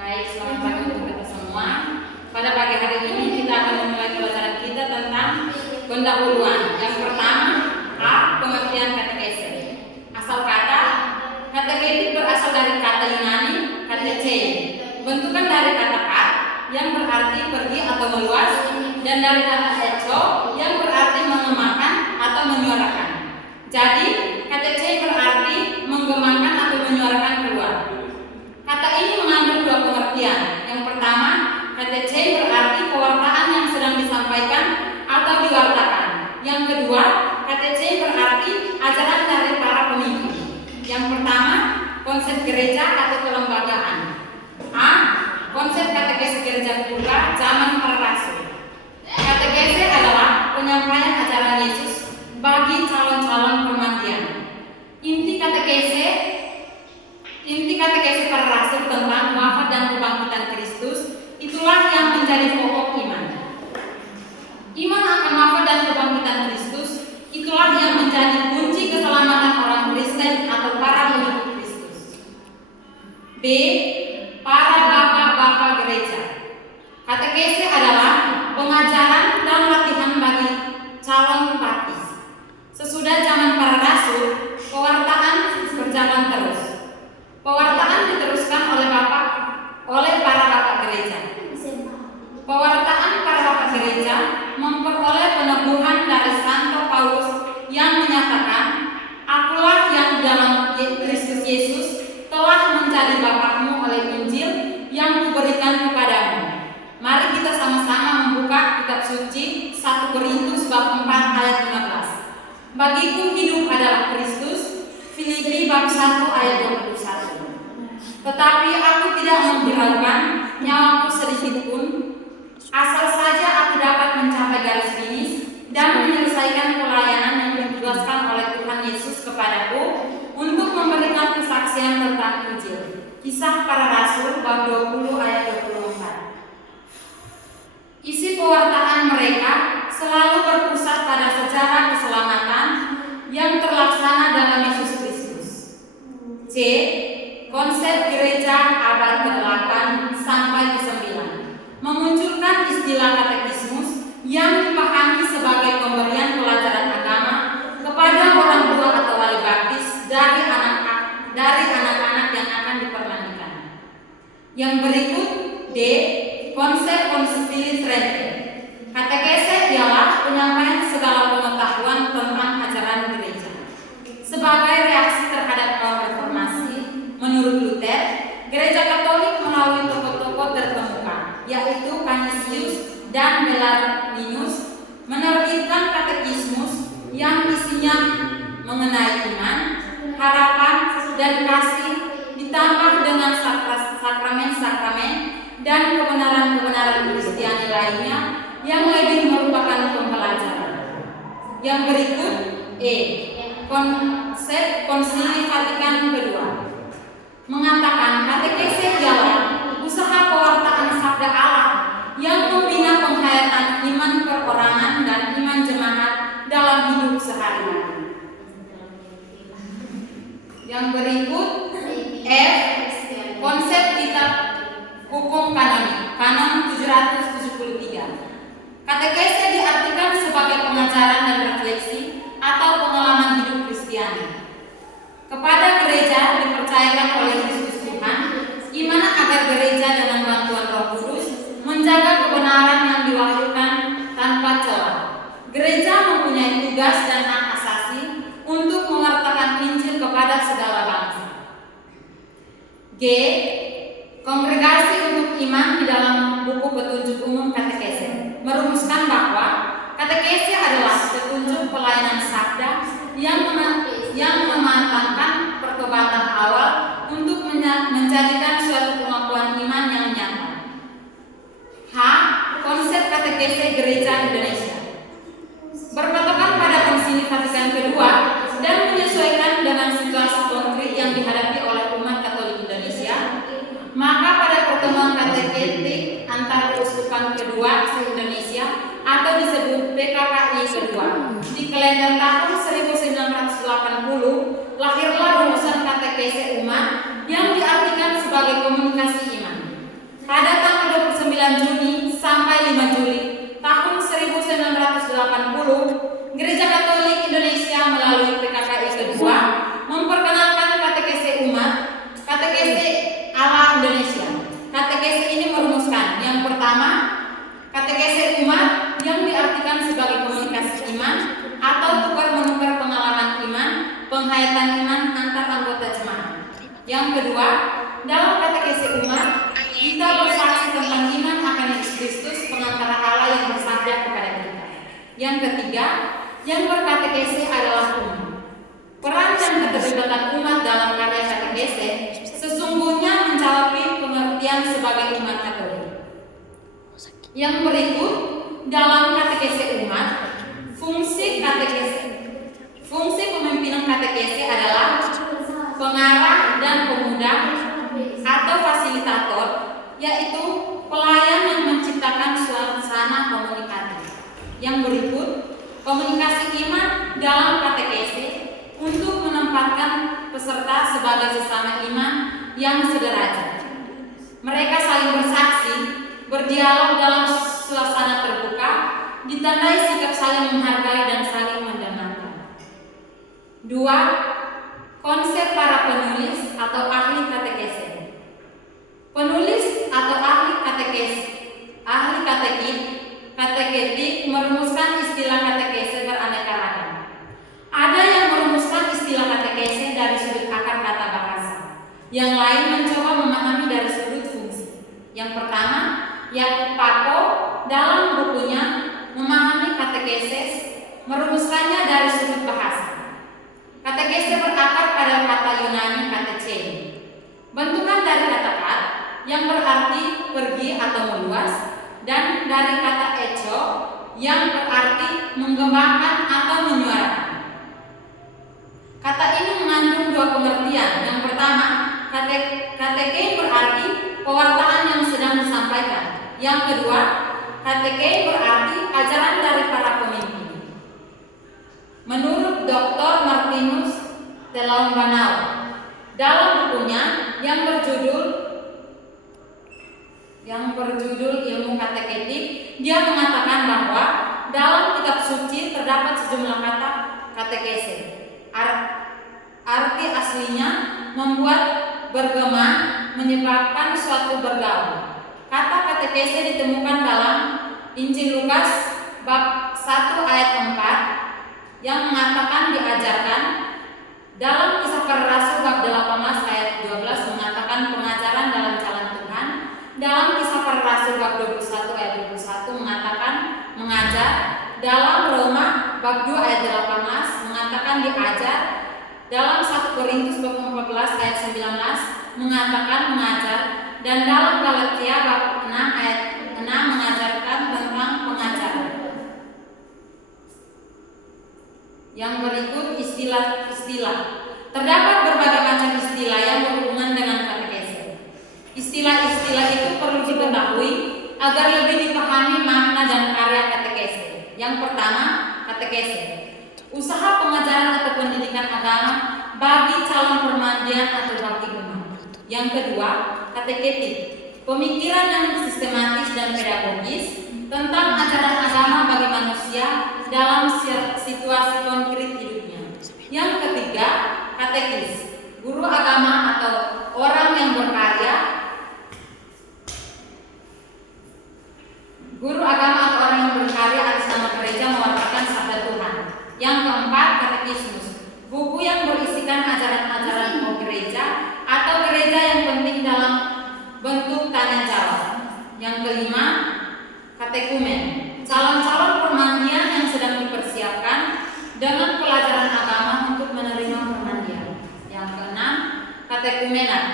Baik, selamat pagi untuk kita semua. Pada pagi hari ini kita akan memulai pelajaran kita tentang pendahuluan. Yang pertama, A. Pengertian katekese. Asal kata kateketik berasal dari kata Yunani katece, bentukan dari kata kat yang berarti pergi atau meluas, dan dari kata echo yang berarti mengemakan atau menyuarakan. Jadi, katece berarti menggemakan atau menyuarakan keluar. Kata ini mengandung dua pengertian. Yang pertama, katece berarti pewartaan yang sedang disampaikan atau diwartakan. Yang kedua, katece berarti ajaran dari para pemimpin. Yang pertama, konsep gereja atau kelembagaan. A. Konsep katekese gereja purba zaman para rasul. Katekese adalah penyampaian ajaran Yesus bagi calon-calon pemantian. Inti katekese para rasul tentang wafat dan kebangkitan Kristus itulah yang menjadi pokok iman. Iman akan wafat dan kebangkitan Kristus itulah yang menjadi kunci keselamatan orang Kristen atau para murid Kristus. B. Para bapak-bapak gereja. Katekese adalah pengajaran dan latihan bagi calon baptis. Sesudah zaman para rasul, pewartaan berjalan terus. Pewartaan diteruskan oleh para bapak gereja. Pewartaan para bapak gereja memperoleh peneguhan dari Santo Paulus yang menyatakan, "Akulah yang dalam Kristus Yesus telah menjadi bapakmu oleh Injil yang kuberikan kepadamu." Mari kita sama-sama membuka kitab suci 1 Korintus bab 4 ayat 15. Bagiku hidup adalah Kristus. Filipi bab 1 ayat 21. Tetapi aku tidak menghiraukan nyawaku sedikit pun, asal saja aku dapat mencapai garis finish dan menyelesaikan pelayanan yang ditugaskan oleh Tuhan Yesus kepadaku untuk memberikan kesaksian tentang Injil. Kisah Para Rasul bab 20 ayat 24. Isi pewartaan mereka selalu berpusat pada sejarah keselamatan yang terlaksana dalam Yesus Kristus. C. Konsep gereja abad ke-8 sampai ke-9 memunculkan istilah katekismus yang dipahami sebagai pemberian pelajaran agama kepada orang tua atau wali baptis dari anak-anak yang akan dipermandikan. Yang berikut D. Konsep Conciliis Trente. Katekese ialah penyampaian segala pengetahuan tentang ajaran gereja. Sebagai reaksi terhadap kaum reformasi, menurut Luther, gereja Katolik melalui tokoh-tokoh terkemuka, yaitu Canisius dan Bellarminus, menerbitkan katekismus yang isinya mengenai iman, harapan, dan kasih, ditambah dengan sakramen-sakramen dan kebenaran-kebenaran Kristiani lainnya yang lebih merupakan pembelajaran. Yang berikut E. Konsep Konsili Vatikan II mengatakan katekese ialah usaha pewartaan sabda Allah yang membina penghayatan iman perorangan dan iman jemaat dalam hidup sehari-hari. Yang berikut F. Konsep kitab hukum kanonik, Kanon 773. Katekese diartikan sebagai pengajaran dan refleksi atau pengalaman hidup Kristiani. Kepada gereja dipercayakan oleh Kristus Tuhan, gimana agar gereja dengan bantuan Roh Kudus menjaga kebenaran yang diwahyukan tanpa celah. Gereja mempunyai tugas dan hak asasi untuk mewartakan Injil kepada segala bangsa. G. Kongregasi untuk Iman di dalam buku Petunjuk Umum Katekese merumuskan bahwa katekese adalah petunjuk pelayanan sabda yang mematangkan pertobatan awal untuk menjadikan suatu pengakuan iman yang nyata. H. Konsep katekese gereja Indonesia berpatokan pada Konsili Vatikan II dan menyesuaikan dengan situasi konkret yang dihadapi oleh umat Katolik Indonesia. Maka pada pertemuan kateketik antar keuskupan kedua se-Indonesia atau disebut PKKI kedua di kalender tahun 1980 lahirlah rumusan katekese umat yang diartikan sebagai komunikasi iman. pemeliharaan iman antar anggota jemaat. Yang kedua, dalam katekese umat, kita bersaksi tentang iman akan Yesus Kristus, pengantara Allah yang bersabda kepada kita. Yang ketiga, yang berkatekese adalah umat. Peran dan keterlibatan umat dalam karya katekese sesungguhnya mencapai pengertian sebagai umat Katolik. Yang berikut dalam katekese umat, fungsi pemimpinan katekese adalah pengarah dan pemuda atau fasilitator, yaitu pelayan yang menciptakan suasana komunikatif. Yang berikut, komunikasi iman dalam katekese untuk menempatkan peserta sebagai sesama iman yang sederajat. Mereka saling bersaksi, berdialog dalam suasana terbuka, ditandai sikap saling menghargai dan saling mendengarkan. 2. Konsep para penulis atau ahli katekese. Penulis atau ahli kateketik merumuskan istilah katekese beraneka ragam. Ada yang merumuskan istilah katekese dari sudut akar kata bahasa. Yang lain mencoba memahami dari sudut fungsi. Yang pertama, Yakub Papo dalam bukunya Memahami Katekeses merumuskannya dari sudut bahasa. Katekese berakar pada kata Yunani katece, bentukan dari kata kat yang berarti pergi atau meluas, dan dari kata echo yang berarti menggembangkan atau menyuarakan. Kata ini mengandung dua pengertian. Yang pertama, kateke berarti pewartaan yang sedang disampaikan. Yang kedua, kateke berarti ajaran dari para pemimpin. Menurut Dr. Martinus Telambanau dalam bukunya yang berjudul Ilmu Kateketik, dia mengatakan bahwa dalam kitab suci terdapat sejumlah kata katekese. Arti aslinya membuat bergema, menyebabkan suatu bergaul. Kata katekese ditemukan dalam Injil Lukas bab 1 ayat 4 yang mengatakan diajarkan. Dalam Kisah Para Rasul bab 18 ayat 12 mengatakan pengajaran dalam jalan Tuhan. Dalam Kisah Para Rasul bab 21 ayat 21 mengatakan mengajar. Dalam Roma bab 2 ayat 18 mengatakan diajar. Dalam 1 Korintus bab 14 ayat 19 mengatakan mengajar. Dan dalam Galatia bab 6 ayat 6 mengajarkan tentang pengajaran. Yang berikut istilah-istilah. Terdapat berbagai macam istilah yang berhubungan dengan katekese. Istilah-istilah itu perlu diketahui agar lebih dipahami makna dan karya katekese. Yang pertama, katekese. Usaha pengajaran atau pendidikan agama bagi calon permandian atau bagi umat. Yang kedua, kateketik. Pemikiran yang sistematis dan pedagogis tentang ajaran agama bagi manusia dalam situasi konkret hidupnya. Yang ketiga, katekis. Guru agama atau orang yang berkarya. Guru agama atau orang yang berkarya atas nama gereja mewartakan sabda Tuhan. Yang keempat, katekismus. Buku yang berisikan ajaran-ajaran gereja atau gereja yang penting dalam bentuk tanya jawab. Yang kelima, katekumen. Calon-calon permandian yang sedang dipersiapkan dengan pelajaran agama untuk menerima permandian. Yang keenam, katekumenan.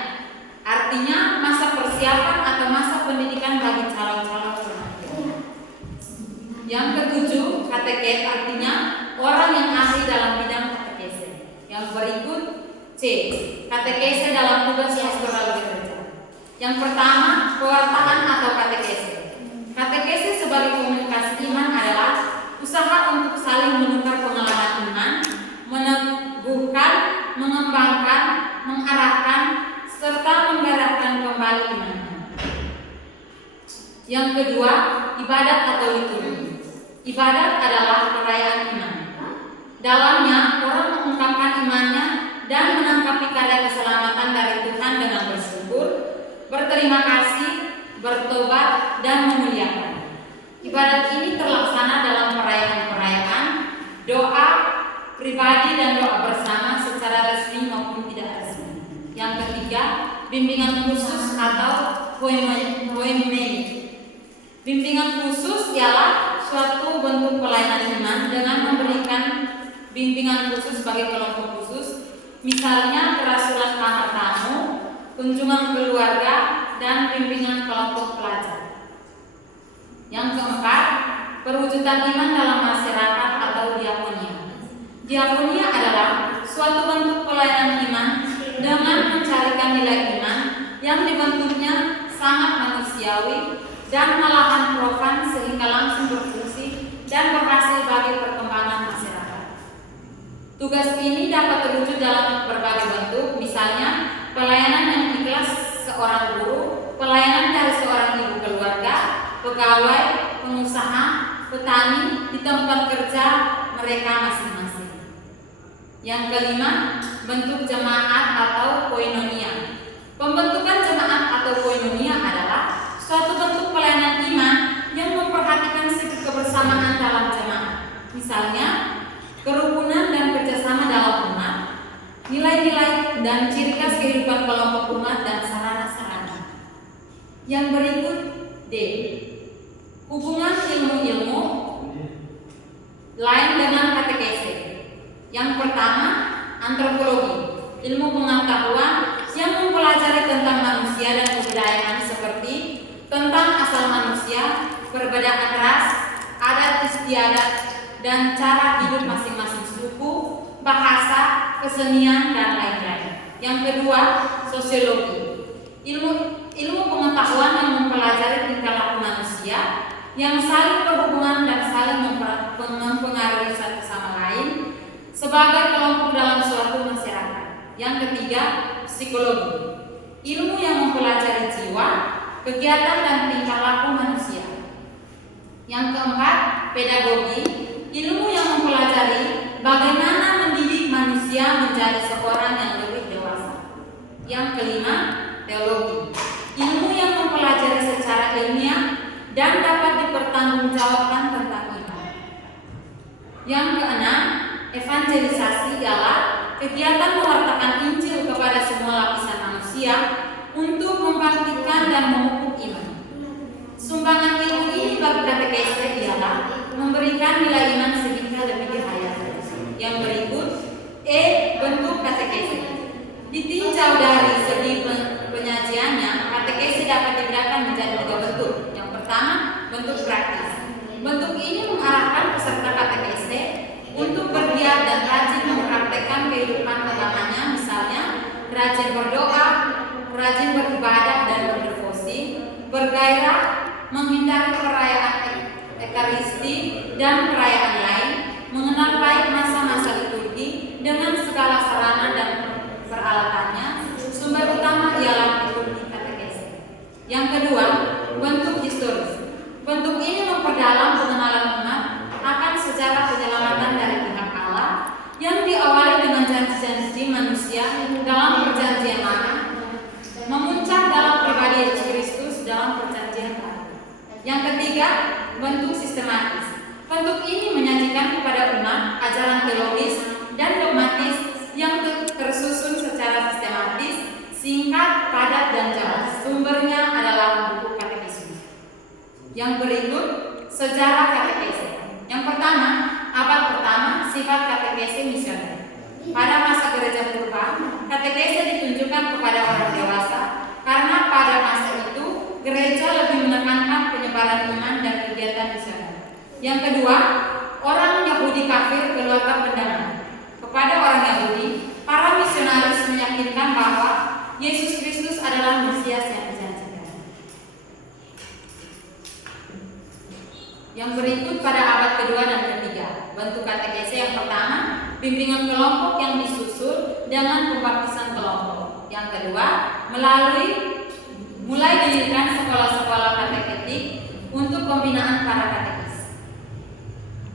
Artinya masa persiapan atau masa pendidikan bagi calon-calon permandian. Yang ketujuh, kateket artinya orang yang ahli dalam bidang katekese. Yang berikut C. Katekese dalam tugas pastoral gereja. Yang pertama, pewartaan atau katekese. Katekese sebagai komunikasi iman adalah usaha untuk saling menukar pengalaman iman, meneguhkan, mengembangkan, mengarahkan, serta menggerakkan kembali imannya. Yang kedua, ibadat atau liturgi. Ibadat adalah perayaan iman. Dalamnya orang mengungkapkan imannya dan menangkapi karya keselamatan dari Tuhan dengan bersyukur, berterima kasih, bertobat, dan memuliakan. Ibadat ini terlaksana dalam perayaan-perayaan, doa pribadi dan doa bersama secara resmi bimbingan khusus atau poimeni. Bimbingan khusus ialah suatu bentuk pelayanan iman dengan memberikan bimbingan khusus bagi kelompok khusus, misalnya kerasulan kamar tamu, kunjungan keluarga, dan bimbingan kelompok pelajar. Yang keempat, perwujudan iman dalam masyarakat atau diakonia. Diakonia adalah suatu bentuk pelayanan iman dengan mencarikan nilai iman yang dibentuknya sangat manusiawi dan malahan profan sehingga langsung berfungsi dan berhasil bagi perkembangan masyarakat. Tugas ini dapat terwujud dalam berbagai bentuk, misalnya pelayanan yang ikhlas seorang guru, pelayanan dari seorang ibu keluarga, pegawai, pengusaha, petani di tempat kerja mereka masing-masing. Yang kelima, bentuk jemaat atau koinonia. Pembentukan jemaat atau koinonia adalah suatu bentuk pelayanan iman yang memperhatikan segi kebersamaan dalam jemaat. Misalnya, kerukunan dan kerjasama dalam umat, nilai-nilai dan ciri khas kehidupan kelompok umat dan sarana-sarana. Yang berikut D. Hubungan ilmu-ilmu lain dengan katekese. Yang pertama, antropologi, ilmu pengetahuan yang mempelajari tentang manusia dan kebudayaan seperti tentang asal manusia, perbedaan ras, adat istiadat, dan cara hidup masing-masing suku, bahasa, kesenian, dan lain-lain. Yang kedua, sosiologi, ilmu pengetahuan yang mempelajari tingkah laku manusia yang saling berhubungan dan saling mempengaruhi satu sama lain sebagai kelompok dalam suatu masyarakat. Yang ketiga, psikologi, ilmu yang mempelajari jiwa, kegiatan dan tingkah laku manusia. Yang keempat, pedagogi, ilmu yang mempelajari bagaimana mendidik manusia menjadi seorang yang lebih dewasa. Yang kelima, teologi, ilmu yang mempelajari secara ilmiah dan dapat dipertanggungjawabkan tentang iman. Yang keenam, evangelisasi ialah kegiatan mewartakan Injil kepada semua lapisan manusia untuk membangkitkan dan memupuk iman. Sumbangan ilmu ini bagi katekese ialah memberikan nilai iman sehingga lebih dihayati. Yang berikut, E. Bentuk katekese. Ditinjau dari segi penyajiannya, katekese dapat dibedakan menjadi 3 bentuk. Yang pertama, bentuk praktis. Bentuk ini mengarahkan peserta katekese untuk bergiat dan rajin mempraktekkan kehidupan agamanya, misalnya rajin berdoa, rajin beribadah dan berdevosi, bergairah, menghindari perayaan ekaristi dan perayaan lain, mengenal baik masa-masa liturgi dengan segala sarana dan peralatannya. Sumber utama ialah liturgi katekese. Yang kedua, bentuk historis. Bentuk ini memperdalam pengenalan umat akan sejarah penyelamatan dari pihak Allah yang diawali dengan janji-janji manusia dalam perjanjian lama, memuncak dalam pribadi Yesus Kristus dalam perjanjian baru. Yang ketiga, bentuk sistematis. Bentuk ini menyajikan kepada umat ajaran teologis dan dogmatis yang tersusun secara sistematis, singkat, padat, dan jelas. Sumbernya adalah buku katekismus. Yang berikut, sejarah katekese. Yang pertama, abad pertama, sifat katekese misioner. Pada masa gereja purba, katekese ditunjukkan kepada orang dewasa karena pada masa itu gereja lebih menekankan penyebaran iman dan kegiatan misioner. Yang kedua, orang Yahudi kafir keluarga pendamai. Kepada orang Yahudi, para misionaris meyakinkan bahwa Yesus Kristus adalah Mesias yang dijanjikan. Yang berikut pada abad kedua dan ketiga, bentuk katekese. Yang pertama, bimbingan kelompok yang disusul dengan pembaptisan kelompok. Yang kedua, mulai didirikan sekolah-sekolah kateketik untuk pembinaan para katekis.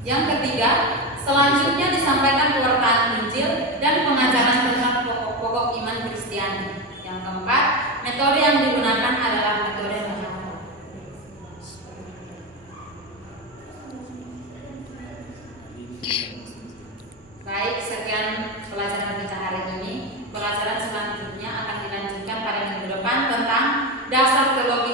Yang ketiga, selanjutnya disampaikan pewartaan Injil dan pengajaran tentang pokok-pokok iman Kristiani. Yang keempat, metode yang digunakan adalah metode menghafal. Baik, sekian pelajaran kita hari ini. Pelajaran selanjutnya akan dilanjutkan pada minggu depan dasar teologi